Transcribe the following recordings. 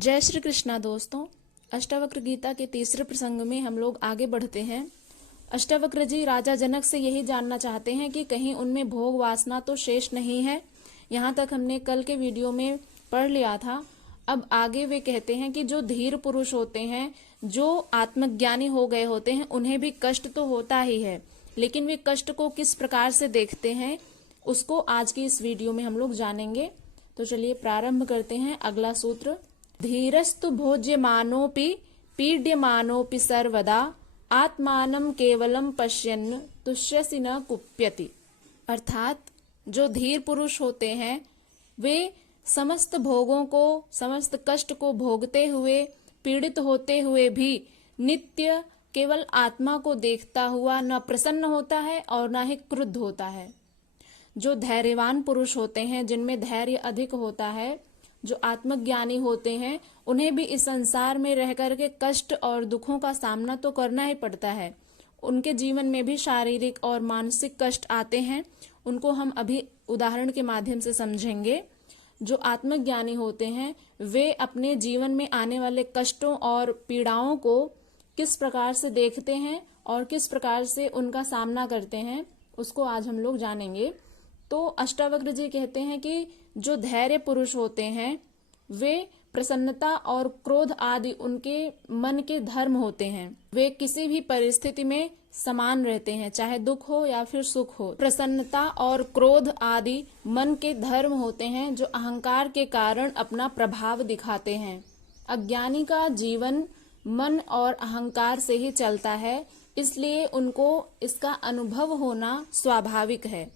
जय श्री कृष्णा दोस्तों। अष्टावक्र गीता के तीसरे प्रसंग में हम लोग आगे बढ़ते हैं। अष्टावक्र जी राजा जनक से यही जानना चाहते हैं कि कहीं उनमें भोग वासना तो शेष नहीं है। यहाँ तक हमने कल के वीडियो में पढ़ लिया था। अब आगे वे कहते हैं कि जो धीर पुरुष होते हैं, जो आत्मज्ञानी हो गए होते हैं, उन्हें भी कष्ट तो होता ही है, लेकिन वे कष्ट को किस प्रकार से देखते हैं उसको आज की इस वीडियो में हम लोग जानेंगे। तो चलिए प्रारंभ करते हैं। अगला सूत्र, धीरस्तु भोज्यमानोपि पीड्यमानोपि सर्वदा आत्मानं केवलम पश्यन् तुष्यसि न कुप्यति। अर्थात जो धीर पुरुष होते हैं वे समस्त भोगों को, समस्त कष्ट को भोगते हुए, पीड़ित होते हुए भी नित्य केवल आत्मा को देखता हुआ न प्रसन्न होता है और न ही क्रुद्ध होता है। जो धैर्यवान पुरुष होते हैं, जिनमें धैर्य अधिक होता है, जो आत्मज्ञानी होते हैं, उन्हें भी इस संसार में रह करके कष्ट और दुखों का सामना तो करना ही पड़ता है। उनके जीवन में भी शारीरिक और मानसिक कष्ट आते हैं। उनको हम अभी उदाहरण के माध्यम से समझेंगे। जो आत्मज्ञानी होते हैं वे अपने जीवन में आने वाले कष्टों और पीड़ाओं को किस प्रकार से देखते हैं और किस प्रकार से उनका सामना करते हैं, उसको आज हम लोग जानेंगे। तो अष्टावक्र जी कहते हैं कि जो धैर्य पुरुष होते हैं वे प्रसन्नता और क्रोध आदि उनके मन के धर्म होते हैं। वे किसी भी परिस्थिति में समान रहते हैं, चाहे दुख हो या फिर सुख हो। प्रसन्नता और क्रोध आदि मन के धर्म होते हैं जो अहंकार के कारण अपना प्रभाव दिखाते हैं। अज्ञानी का जीवन मन और अहंकार से ही चलता है, इसलिए उनको इसका अनुभव होना स्वाभाविक है।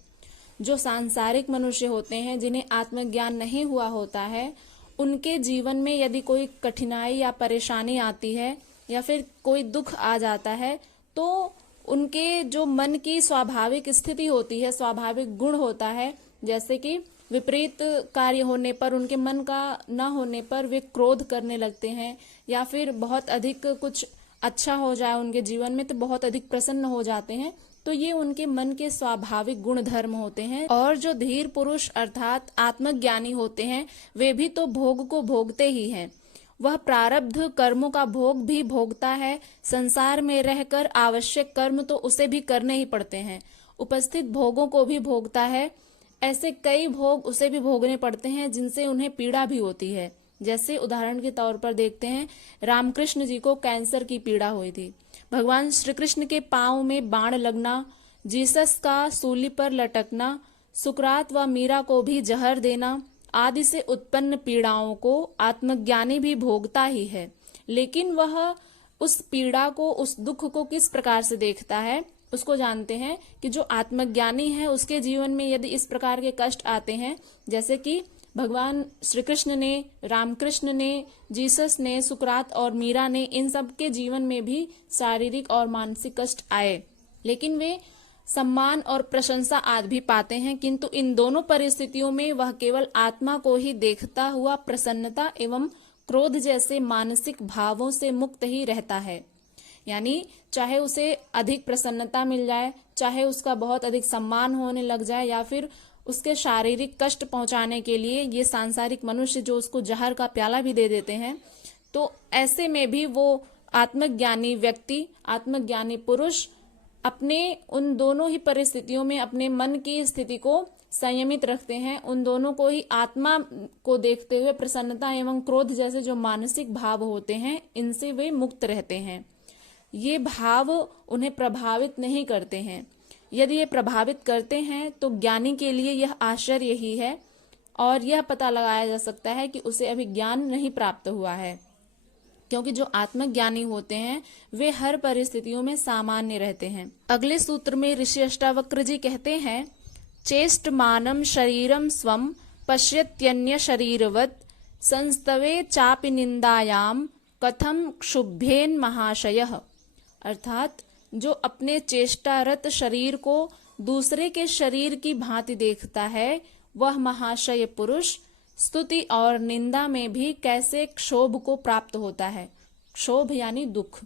जो सांसारिक मनुष्य होते हैं, जिन्हें आत्मज्ञान नहीं हुआ होता है, उनके जीवन में यदि कोई कठिनाई या परेशानी आती है या फिर कोई दुख आ जाता है, तो उनके जो मन की स्वाभाविक स्थिति होती है, स्वाभाविक गुण होता है, जैसे कि विपरीत कार्य होने पर, उनके मन का न होने पर वे क्रोध करने लगते हैं, या फिर बहुत अधिक कुछ अच्छा हो जाए उनके जीवन में तो बहुत अधिक प्रसन्न हो जाते हैं। तो ये उनके मन के स्वाभाविक गुण धर्म होते हैं। और जो धीर पुरुष अर्थात आत्मज्ञानी होते हैं वे भी तो भोग को भोगते ही हैं। वह प्रारब्ध कर्मों का भोग भी भोगता है। संसार में रहकर आवश्यक कर्म तो उसे भी करने ही पड़ते हैं। उपस्थित भोगों को भी भोगता है। ऐसे कई भोग उसे भी भोगने पड़ते हैं जिनसे उन्हें पीड़ा भी होती है। जैसे उदाहरण के तौर पर देखते हैं, रामकृष्ण जी को कैंसर की पीड़ा हुई थी। भगवान श्री कृष्ण के पांव में बाण लगना, जीसस का सूली पर लटकना, सुकरात व मीरा को भी जहर देना आदि से उत्पन्न पीड़ाओं को आत्मज्ञानी भी भोगता ही है। लेकिन वह उस पीड़ा को, उस दुख को किस प्रकार से देखता है उसको जानते हैं कि जो आत्मज्ञानी है उसके जीवन में यदि इस प्रकार के कष्ट आते हैं, जैसे कि भगवान श्री कृष्ण ने, रामकृष्ण ने, जीसस ने, सुकरात और मीरा ने, इन सब के जीवन में भी शारीरिक और मानसिक कष्ट आए, लेकिन वे सम्मान और प्रशंसा आदि भी पाते हैं। किंतु इन दोनों परिस्थितियों में वह केवल आत्मा को ही देखता हुआ प्रसन्नता एवं क्रोध जैसे मानसिक भावों से मुक्त ही रहता है। यानी चाहे उसे अधिक प्रसन्नता मिल जाए, चाहे उसका बहुत अधिक सम्मान होने लग जाए, या फिर उसके शारीरिक कष्ट पहुंचाने के लिए ये सांसारिक मनुष्य जो उसको जहर का प्याला भी दे देते हैं, तो ऐसे में भी वो आत्मज्ञानी व्यक्ति, आत्मज्ञानी पुरुष अपने उन दोनों ही परिस्थितियों में अपने मन की स्थिति को संयमित रखते हैं। उन दोनों को ही आत्मा को देखते हुए प्रसन्नता एवं क्रोध जैसे जो मानसिक भाव होते हैं, इनसे वे मुक्त रहते हैं। ये भाव उन्हें प्रभावित नहीं करते हैं। यदि ये प्रभावित करते हैं तो ज्ञानी के लिए यह आश्चर्य ही है, और यह पता लगाया जा सकता है कि उसे अभी ज्ञान नहीं प्राप्त हुआ है, क्योंकि जो आत्मज्ञानी होते हैं वे हर परिस्थितियों में सामान्य रहते हैं। अगले सूत्र में ऋषि अष्टावक्र जी कहते हैं, चेष्ट मानम शरीरम स्वम पश्यत्यन्य शरीरवत संस्तवे चापि निंदायाम कथम क्षुभ्येन महाशयः। अर्थात जो अपने चेष्टारत शरीर को दूसरे के शरीर की भांति देखता है, वह महाशय पुरुष स्तुति और निंदा में भी कैसे क्षोभ को प्राप्त होता है। क्षोभ यानी दुख।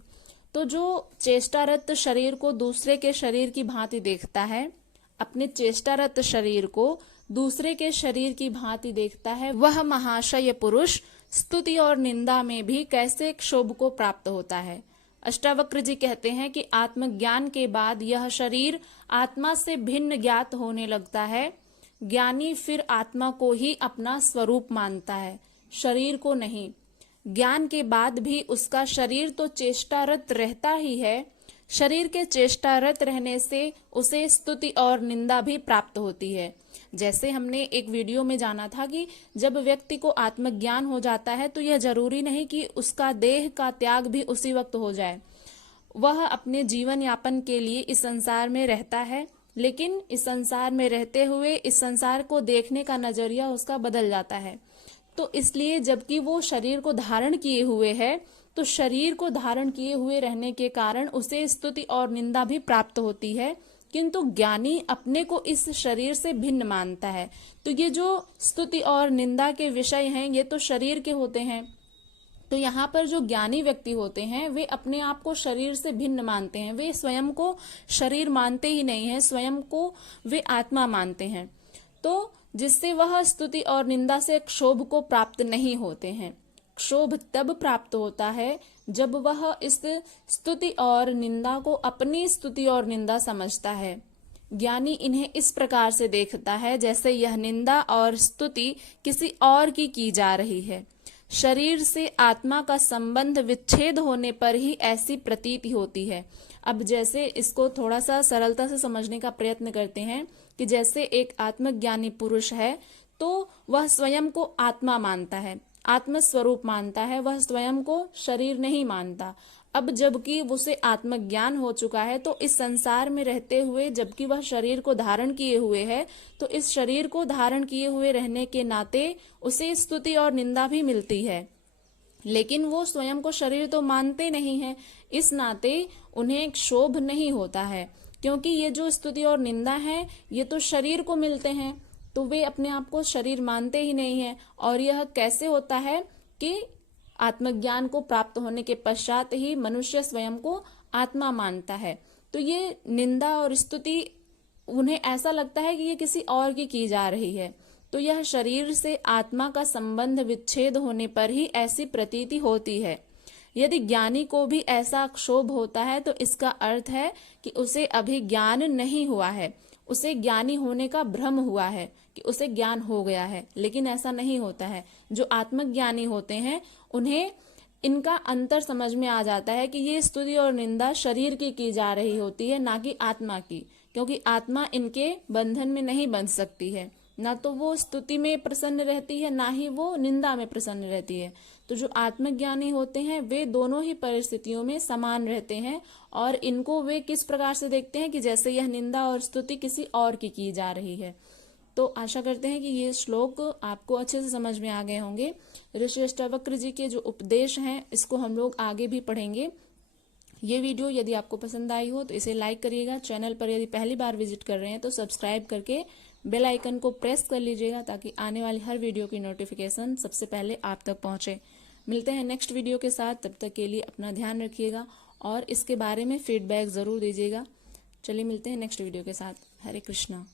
तो जो चेष्टारत शरीर को दूसरे के शरीर की भांति देखता है, अपने चेष्टारत शरीर को दूसरे के शरीर की भांति देखता है, वह महाशय पुरुष स्तुति और निंदा में भी कैसे क्षोभ को प्राप्त होता है। अष्टावक्र जी कहते हैं कि आत्मज्ञान के बाद यह शरीर आत्मा से भिन्न ज्ञात होने लगता है। ज्ञानी फिर आत्मा को ही अपना स्वरूप मानता है, शरीर को नहीं। ज्ञान के बाद भी उसका शरीर तो चेष्टारत रहता ही है। शरीर के चेष्टारत रहने से उसे स्तुति और निंदा भी प्राप्त होती है। जैसे हमने एक वीडियो में जाना था कि जब व्यक्ति को आत्मज्ञान हो जाता है तो यह जरूरी नहीं कि उसका देह का त्याग भी उसी वक्त हो जाए। वह अपने जीवन यापन के लिए इस संसार में रहता है, लेकिन इस संसार में रहते हुए इस संसार को देखने का नजरिया उसका बदल जाता है। तो इसलिए जबकि वो शरीर को धारण किए हुए है, तो शरीर को धारण किए हुए रहने के कारण उसे स्तुति और निंदा भी प्राप्त होती है, किंतु ज्ञानी अपने को इस शरीर से भिन्न मानता है। तो ये जो स्तुति और निंदा के विषय हैं ये तो शरीर के होते हैं। तो यहाँ पर जो ज्ञानी व्यक्ति होते हैं वे अपने आप को शरीर से भिन्न मानते हैं। वे स्वयं को शरीर मानते ही नहीं है, स्वयं को वे आत्मा मानते हैं। तो जिससे वह स्तुति और निंदा से क्षोभ को प्राप्त नहीं होते हैं। क्षोभ तब प्राप्त होता है जब वह इस स्तुति और निंदा को अपनी स्तुति और निंदा समझता है। ज्ञानी इन्हें इस प्रकार से देखता है जैसे यह निंदा और स्तुति किसी और की जा रही है। शरीर से आत्मा का संबंध विच्छेद होने पर ही ऐसी प्रतीति होती है। अब जैसे इसको थोड़ा सा सरलता से समझने का प्रयत्न करते हैं कि जैसे एक आत्मज्ञानी पुरुष है तो वह स्वयं को आत्मा मानता है, आत्म स्वरूप मानता है, वह स्वयं को शरीर नहीं मानता। अब जबकि उसे आत्मज्ञान हो चुका है तो इस संसार में रहते हुए जबकि वह शरीर को धारण किए हुए है, तो इस शरीर को धारण किए हुए रहने के नाते उसे स्तुति और निंदा भी मिलती है, लेकिन वो स्वयं को शरीर तो मानते नहीं है। इस नाते उन्हें क्षोभ नहीं होता है, क्योंकि ये जो स्तुति और निंदा है ये तो शरीर को मिलते हैं, तो वे अपने आप को शरीर मानते ही नहीं है। और यह कैसे होता है कि आत्मज्ञान को प्राप्त होने के पश्चात ही मनुष्य स्वयं को आत्मा मानता है। तो ये निंदा और स्तुति उन्हें ऐसा लगता है कि ये किसी और की जा रही है। तो यह शरीर से आत्मा का संबंध विच्छेद होने पर ही ऐसी प्रतीति होती है। यदि ज्ञानी को भी ऐसा क्षोभ होता है तो इसका अर्थ है कि उसे अभी ज्ञान नहीं हुआ है, उसे ज्ञानी होने का भ्रम हुआ है कि उसे ज्ञान हो गया है, लेकिन ऐसा नहीं होता है। जो आत्मज्ञानी होते हैं उन्हें इनका अंतर समझ में आ जाता है कि ये स्तुति और निंदा शरीर की जा रही होती है, ना कि आत्मा की, क्योंकि आत्मा इनके बंधन में नहीं बंध सकती है। ना तो वो स्तुति में प्रसन्न रहती है, ना ही वो निंदा में प्रसन्न रहती है। तो जो आत्मज्ञानी होते हैं वे दोनों ही परिस्थितियों में समान रहते हैं और इनको वे किस प्रकार से देखते हैं कि जैसे यह निंदा और स्तुति किसी और की जा रही है। तो आशा करते हैं कि ये श्लोक आपको अच्छे से समझ में आ गए होंगे। ऋषि अष्टावक्र जी के जो उपदेश हैं इसको हम लोग आगे भी पढ़ेंगे। ये वीडियो यदि आपको पसंद आई हो तो इसे लाइक करिएगा। चैनल पर यदि पहली बार विजिट कर रहे हैं तो सब्सक्राइब करके बेल आइकन को प्रेस कर लीजिएगा ताकि आने वाली हर वीडियो की नोटिफिकेशन सबसे पहले आप तक पहुंचे। मिलते हैं नेक्स्ट वीडियो के साथ, तब तक के लिए अपना ध्यान रखिएगा और इसके बारे में फीडबैक जरूर दीजिएगा। चलिए मिलते हैं नेक्स्ट वीडियो के साथ। हरे कृष्णा।